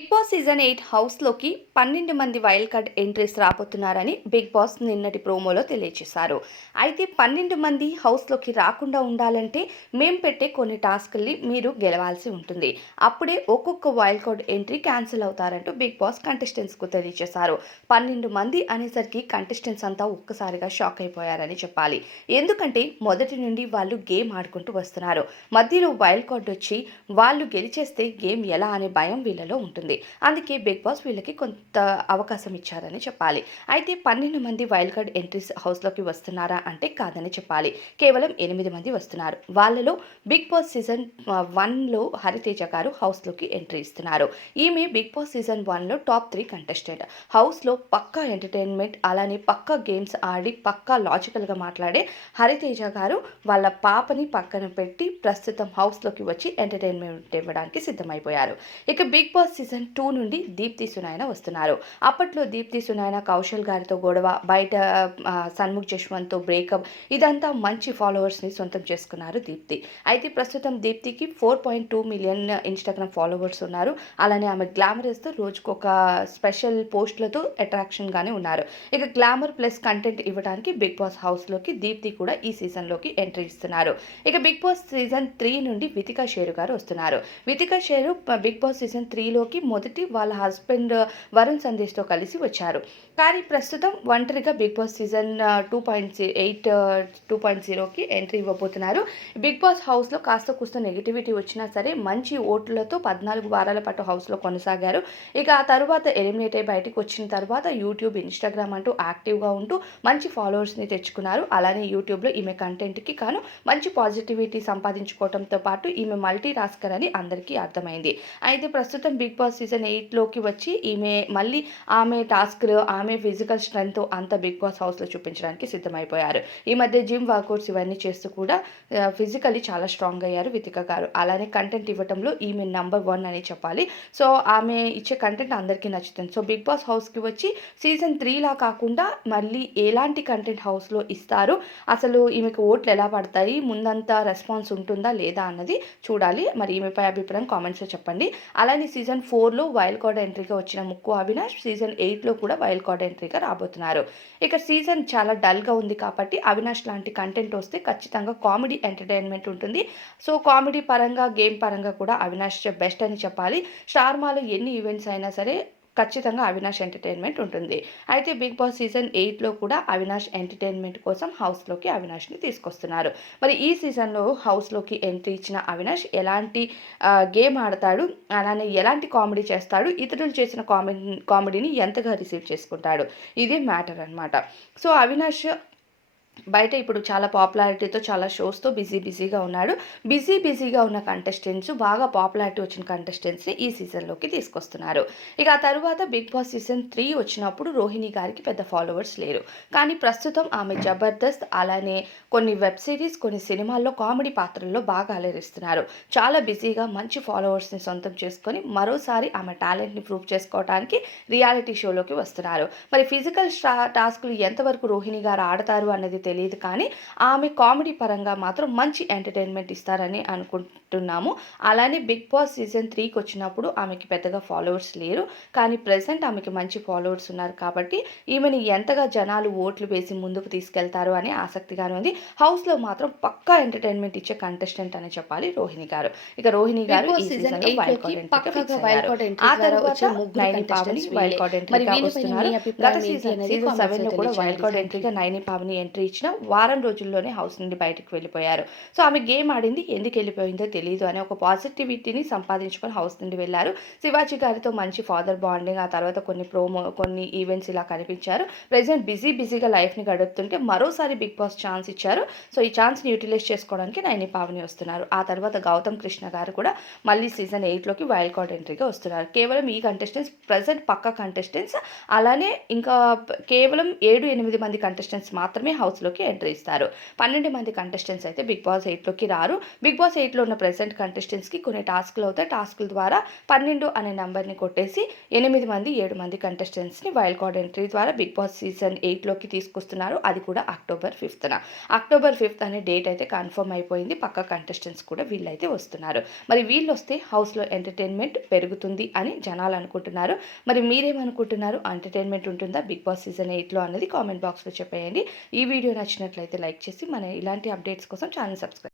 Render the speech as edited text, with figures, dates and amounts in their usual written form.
Big Boss season 8 హౌస్లోకి 12 మంది wild card entries రాబోతున్నారని బిగ్ బాస్ నిన్నటి ప్రోమోలో తెలియజేశారు. అయితే 12 మంది హౌస్లోకి రాకుండా ఉండాలంటే మేము పెట్టే కొన్ని టాస్క్‌ల్ని మీరు గెలవాల్సి ఉంటుంది. అప్పుడే ఒక్కొక్క వైల్డ్ కార్డ్ ఎంట్రీ క్యాన్సిల్ అవుతారంటూ బిగ్ బాస్ కంటెస్టెంట్స్‌కు తెలియజేశారు. 12 మంది అనేసరికి కంటెస్టెంట్స్ అంతా ఒక్కసారిగా షాక్ అయిపోయారని చెప్పాలి. ఎందుకంటే మొదటి నుండి వాళ్ళు గేమ్ ఆడుకుంటూ వస్తున్నారు. మధ్యలో వైల్డ్ కార్డ్ వచ్చి వాళ్ళు గెలిచేస్తే గేమ్ ఎలా అనే భయం వీళ్ళలో ఉంటుంది. అందుకే బిగ్ బాస్ వీళ్ళకి కొంత అవకాశం ఇచ్చారని చెప్పాలి. అయితే 12 మంది వైల్డ్ కార్డ్ ఎంట్రీస్ హౌస్లోకి వస్తున్నారా అంటే కాదని చెప్పాలి. కేవలం 8 మంది వస్తున్నారు. వాళ్ళలో బిగ్ బాస్ సీజన్ 1లో హరితేజ గారు హౌస్లోకి ఎంట్రీ ఇస్తున్నారు. ఈమె బిగ్ బాస్ సీజన్ 1లో టాప్ 3 కంటెస్టెంట్. హౌస్లో పక్కా ఎంటర్టైన్మెంట్ అలానే పక్కా గేమ్స్ ఆడి పక్కా లాజికల్గా మాట్లాడే హరితేజ గారు వాళ్ళ పాపని పక్కన పెట్టి ప్రస్తుతం హౌస్లోకి వచ్చి ఎంటర్టైన్మెంట్ ఇవ్వడానికి సిద్ధమైపోయారు. ఇక బిగ్ బాస్ సీజన్ 2 నుండి దీప్తి సునాయన వస్తున్నారు. అప్పట్లో దీప్తి సునాయన కౌశల్ గారితో గొడవ, బయట సన్ముఖ్ జశ్వంత్తో బ్రేకప్, ఇదంతా మంచి ఫాలోవర్స్ని సొంతం చేసుకున్నారు దీప్తి. అయితే ప్రస్తుతం దీప్తికి 4.2 మిలియన్ ఇన్స్టాగ్రామ్ ఫాలోవర్స్ ఉన్నారు. అలానే ఆమె గ్లామరస్తో రోజుకొక స్పెషల్ పోస్టులతో అట్రాక్షన్గానే ఉన్నారు. ఇక గ్లామర్ ప్లస్ కంటెంట్ ఇవ్వడానికి బిగ్ బాస్ హౌస్లోకి దీప్తి కూడా ఈ సీజన్లోకి ఎంట్రీ ఇస్తున్నారు. ఇక బిగ్ బాస్ సీజన్ 3 నుండి వితికా షేరు గారు వస్తున్నారు. Vithika Sheru Bigg Boss season 3లోకి మొదటి వాళ్ళ హస్బెండ్ వరుణ్ సందేశ్తో కలిసి వచ్చారు. కానీ ప్రస్తుతం ఒంటరిగా బిగ్ బాస్ సీజన్ 2.0కి ఎంట్రీ ఇవ్వబోతున్నారు. బిగ్ బాస్ హౌస్లో కాస్త కూస్త నెగిటివిటీ వచ్చినా సరే మంచి ఓట్లతో 14 వారాల పాటు హౌస్లో కొనసాగారు. ఇక ఆ తర్వాత ఎలిమినేట్ అయి బయటకు వచ్చిన తర్వాత యూట్యూబ్, ఇన్స్టాగ్రామ్ అంటూ యాక్టివ్గా ఉంటూ మంచి ఫాలోవర్స్ని తెచ్చుకున్నారు. అలానే యూట్యూబ్లో ఈమె కంటెంట్కి కాను మంచి పాజిటివిటీ సంపాదించుకోవడంతో పాటు ఈమె మల్టీ టాస్కర్ అని అందరికీ అర్థమైంది. అయితే ప్రస్తుతం బిగ్ బాస్ సీజన్ 8లోకి వచ్చి మళ్ళీ ఆమె టాస్క్లు, ఆమె ఫిజికల్ స్ట్రెంగ్త్ అంతా బిగ్ బాస్ హౌస్లో చూపించడానికి సిద్ధమైపోయారు. ఈ మధ్య జిమ్ వర్కౌట్స్ ఇవన్నీ చేస్తూ కూడా ఫిజికల్లీ చాలా స్ట్రాంగ్ అయ్యారు వితిక గారు. అలానే కంటెంట్ ఇవ్వడంలో ఈమె నంబర్ 1 అని చెప్పాలి. సో ఆమె ఇచ్చే కంటెంట్ అందరికీ నచ్చుతుంది. సో బిగ్ బాస్ హౌస్కి వచ్చి సీజన్ 3లా కాకుండా మళ్ళీ ఎలాంటి కంటెంట్ హౌస్లో ఇస్తారు, అసలు ఈమెకు ఓట్లు ఎలా పడతాయి, ముందంతా రెస్పాన్స్ ఉంటుందా లేదా అన్నది చూడాలి. మరి ఈమెపై అభిప్రాయం కామెంట్స్లో చెప్పండి. అలానే సీజన్ 4లో వైల్డ్ కార్డ్ ఎంట్రీగా వచ్చిన ముక్కు అవినాష్ సీజన్ 8లో కూడా వైల్డ్ కార్డ్ ఎంట్రీగా రాబోతున్నారు. ఇక సీజన్ చాలా డల్గా ఉంది కాబట్టి అవినాష్ లాంటి కంటెంట్ వస్తే ఖచ్చితంగా కామెడీ ఎంటర్టైన్మెంట్ ఉంటుంది. సో కామెడీ పరంగా, గేమ్ పరంగా కూడా అవినాష్ బెస్ట్ అని చెప్పాలి. స్టార్మాలో ఎన్ని ఈవెంట్స్ అయినా సరే ఖచ్చితంగా అవినాష్ ఎంటర్టైన్మెంట్ ఉంటుంది. అయితే బిగ్ బాస్ సీజన్ 8లో కూడా అవినాష్ ఎంటర్టైన్మెంట్ కోసం హౌస్లోకి అవినాష్ని తీసుకొస్తున్నారు. మరి ఈ సీజన్లో హౌస్లోకి ఎంట్రీ ఇచ్చిన అవినాష్ ఎలాంటి గేమ్ ఆడతాడు, అలానే ఎలాంటి కామెడీ చేస్తాడు, ఇతరులు చేసిన కామెడీని ఎంతగా రిసీవ్ చేసుకుంటాడు, ఇదే మ్యాటర్ అనమాట. సో అవినాష్ బయట ఇప్పుడు చాలా పాపులారిటీతో చాలా షోస్తో బిజీగా ఉన్నాడు. బిజీగా ఉన్న కంటెస్టెంట్స్, బాగా పాపులారిటీ వచ్చిన కంటెస్టెంట్స్ని ఈ సీజన్లోకి తీసుకొస్తున్నారు. ఇక ఆ తర్వాత బిగ్ బాస్ సీజన్ 3 వచ్చినప్పుడు రోహిణి గారికి పెద్ద ఫాలోవర్స్ లేరు. కానీ ప్రస్తుతం ఆమె జబర్దస్త్, అలానే కొన్ని వెబ్ సిరీస్, కొన్ని సినిమాల్లో కామెడీ పాత్రల్లో బాగా అలరిస్తున్నారు. చాలా బిజీగా మంచి ఫాలోవర్స్ని సొంతం చేసుకొని మరోసారి ఆమె టాలెంట్ని ప్రూవ్ చేసుకోవడానికి రియాలిటీ షోలోకి వస్తున్నారు. మరి ఫిజికల్ టాస్క్లు ఎంతవరకు రోహిణి గారు ఆడతారు అన్నది తెలియదు, కానీ ఆమె కామెడీ పరంగా మాత్రం మంచి ఎంటర్టైన్మెంట్ ఇస్తారని అనుకుంటున్నాము. అలానే బిగ్ బాస్ సీజన్ 3కి వచ్చినప్పుడు ఆమెకి పెద్దగా ఫాలోవర్స్ లేరు, కానీ ప్రెసెంట్ ఆమెకి మంచి ఫాలోవర్స్ ఉన్నారు కాబట్టి ఈమెని ఎంతగా జనాలు ఓట్లు వేసి ముందుకు తీసుకెళ్తారు అని ఆసక్తిగానే ఉంది. హౌస్లో మాత్రం పక్కా ఎంటర్టైన్మెంట్ ఇచ్చే కంటెస్టెంట్ అని చెప్పాలి రోహిణి గారు. ఇక రోహిణి గారు ఈ సీజన్లో వైల్డ్ కార్డ్ ఎంట్రీగా ఆ తర్వాత నైని పావని వైల్డ్ కార్డ్ ఎంట్రీగా వస్తున్నారు. గత సీజన్ 7లో కూడా వైల్డ్ కార్డ్ ఎంట్రీగా నైని పావని ఎంట్రీ ఇచ్చిన వారం రోజుల్లోనే హౌస్ నుండి బయటకు వెళ్ళిపోయారు. సో ఆమె గేమ్ ఆడింది, ఎందుకు వెళ్ళిపోయిందో తెలియదు అనే ఒక పాజిటివిటీని సంపాదించుకొని హౌస్ నుండి వెళ్ళారు. శివాజీ గారితో మంచి ఫాదర్ బాండింగ్, ఆ తర్వాత కొన్ని ఈవెంట్స్ ఇలా కనిపించారు. ప్రెజెంట్ బిజీగా లైఫ్ని గడుపుతుంటే మరోసారి బిగ్ బాస్ ఛాన్స్ ఇచ్చారు. సో ఈ ఛాన్స్ని యూటిలైజ్ చేసుకోవడానికి నైని పావని వస్తున్నారు. ఆ తర్వాత గౌతమ్ కృష్ణ గారు కూడా మళ్ళీ సీజన్ 8లోకి వైల్డ్ కార్డ్ ఎంట్రీగా వస్తున్నారు. కేవలం ఈ కంటెస్టెంట్స్ ప్రెజెంట్ పక్కా కంటెస్టెంట్స్. అలానే ఇంకా కేవలం 7-8 మంది కంటెస్టెంట్స్ మాత్రమే హౌస్లోకి ఎంట్రీ ఇస్తారు. 12 మంది కంటెస్టెంట్స్ అయితే బిగ్ బాస్ 8లోకి రారు. బిగ్ బాస్ 8లో ఉన్న ప్రెజెంట్ కంటెస్టెంట్స్కి కొన్ని టాస్క్లు అవుతాయి. టాస్కుల ద్వారా 12 అనే నెంబర్ని కొట్టేసి 8 మంది 7 మంది కంటెస్టెంట్స్ని వైల్డ్ కార్డ్ ఎంట్రీ ద్వారా బిగ్ బాస్ సీజన్ 8లోకి తీసుకొస్తున్నారు. అది కూడా అక్టోబర్ 5న. అక్టోబర్ 5 అనే డేట్ అయితే కన్ఫర్మ్ అయిపోయింది. పక్క కంటెస్టెంట్స్ కూడా వీళ్ళైతే వస్తున్నారు. మరి వీళ్ళు వస్తే హౌస్లో ఎంటర్టైన్మెంట్ పెరుగుతుంది అని జనాలు అనుకుంటున్నారు. మరి మీరేమనుకుంటున్నారు? ఎంటర్టైన్మెంట్ ఉంటుందా బిగ్ బాస్ సీజన్ 8లో అన్నది కామెంట్ బాక్స్లో చెప్పేయండి. ఈ వీడియో నచ్చినట్లయితే లైక్ చేసి మన ఇలాంటి అప్డేట్స్ కోసం ఛానల్ సబ్స్క్రైబ్